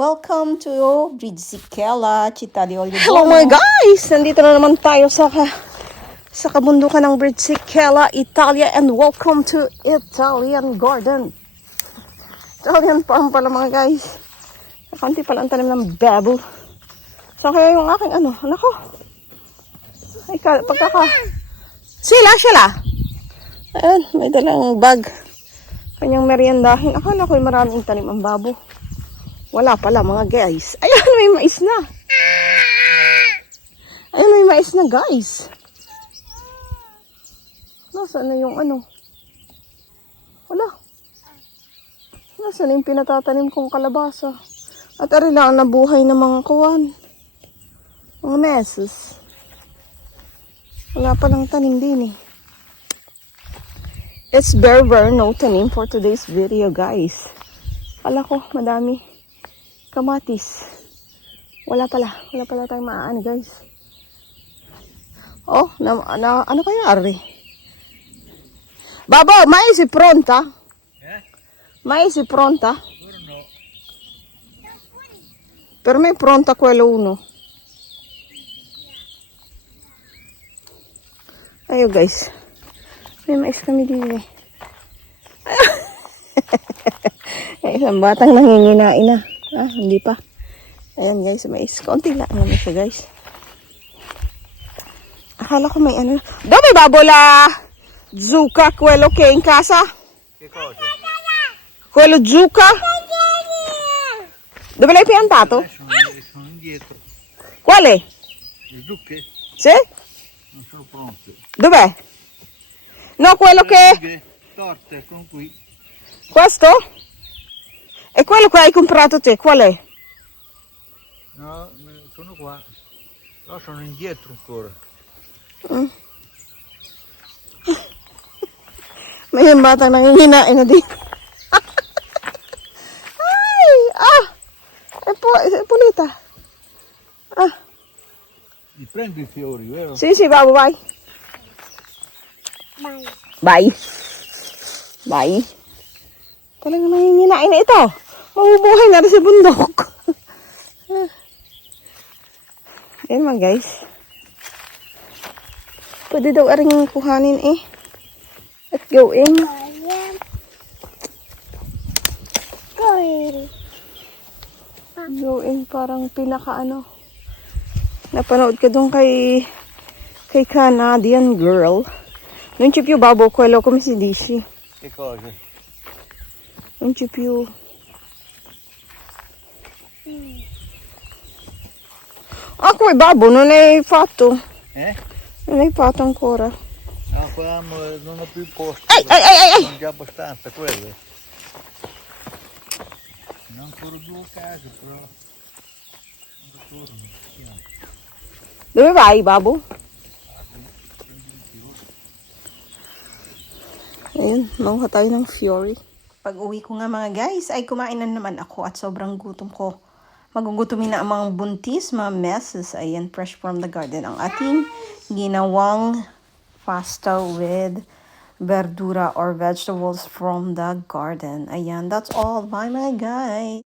Welcome to Bridsikela, Città di Olio Hello Buono. mga guys! Nandito na naman tayo sa kabundukan ng Bridsikela, Italia, and welcome to Italian Garden. Italian farm pala mga guys. Nakanti pala ang tanim ng bamboo. Saan kaya yung aking ano? Nako. Ay, Sila. Ayan, may dalang bag. Kanyang meriendahin. Akala ko'y maraming tanim ang babo. Wala pala mga guys. Ayan, may mais na. Ayan, may mais na guys. Nasaan na yung ano? Wala. Nasaan na yung pinatatanim kong kalabasa? At ari lang nabuhay ng mga kuwan. Mga meses. Wala palang tanim din eh. It's very no tanim for today's video guys. Kala ko madami kamatis. Wala pala tayong maaani guys. Oh, ano kaya ari? Babo, mais è pronta? Mais è pronta? Per me è pronta quello uno. Ayo guys. May mais kami din eh. Ay, isang batang nanginginain na. Ah, hindi pa. Ayan guys, mais. Konti lang naman siya guys. Akala ko may ano. Dove babola zucca quello che è in casa? Che cosa? Quello zucca? Dove l'hai piantato? Sono indietro. Quale? Le zucche Sì? non sono pronte. Dov'è? No, quello che... Le torte, con qui. Questo? E quello che hai comprato te, qual è? No, sono qua. No, sono indietro ancora. May yung bata nanginginain na din. Ay! Ah! È pulita. Ah! Li prendi i fiori, vero? Sì, babo, vai. Bye. Talagang nanginginain na ito. Mabubuhay na rin sa bundok. Ayan mga guys. Pwede daw aring kuhanin eh. Let's go in. Go in parang pinaka ano. Napanood ka doon kay Canadian girl. Non c'è più babbo quello, come si dice? Che cosa? Non c'è più. Ah, come babbo, non hai fatto? Non hai fatto ancora. No, qua non ho più posto. Ai. Sono già abbastanza quelle. Non ancora due case, però. Dove vai, babbo? Ayun, manguha tayo ng Fiori. Pag uwi ko nga mga guys, ay kumain na naman ako at sobrang gutom ko. Magugutomin na ang mga buntis, mga messes. Ayan, fresh from the garden. Ang ating ginawang pasta with verdura or vegetables from the garden. Ayan, that's all. Bye my guys.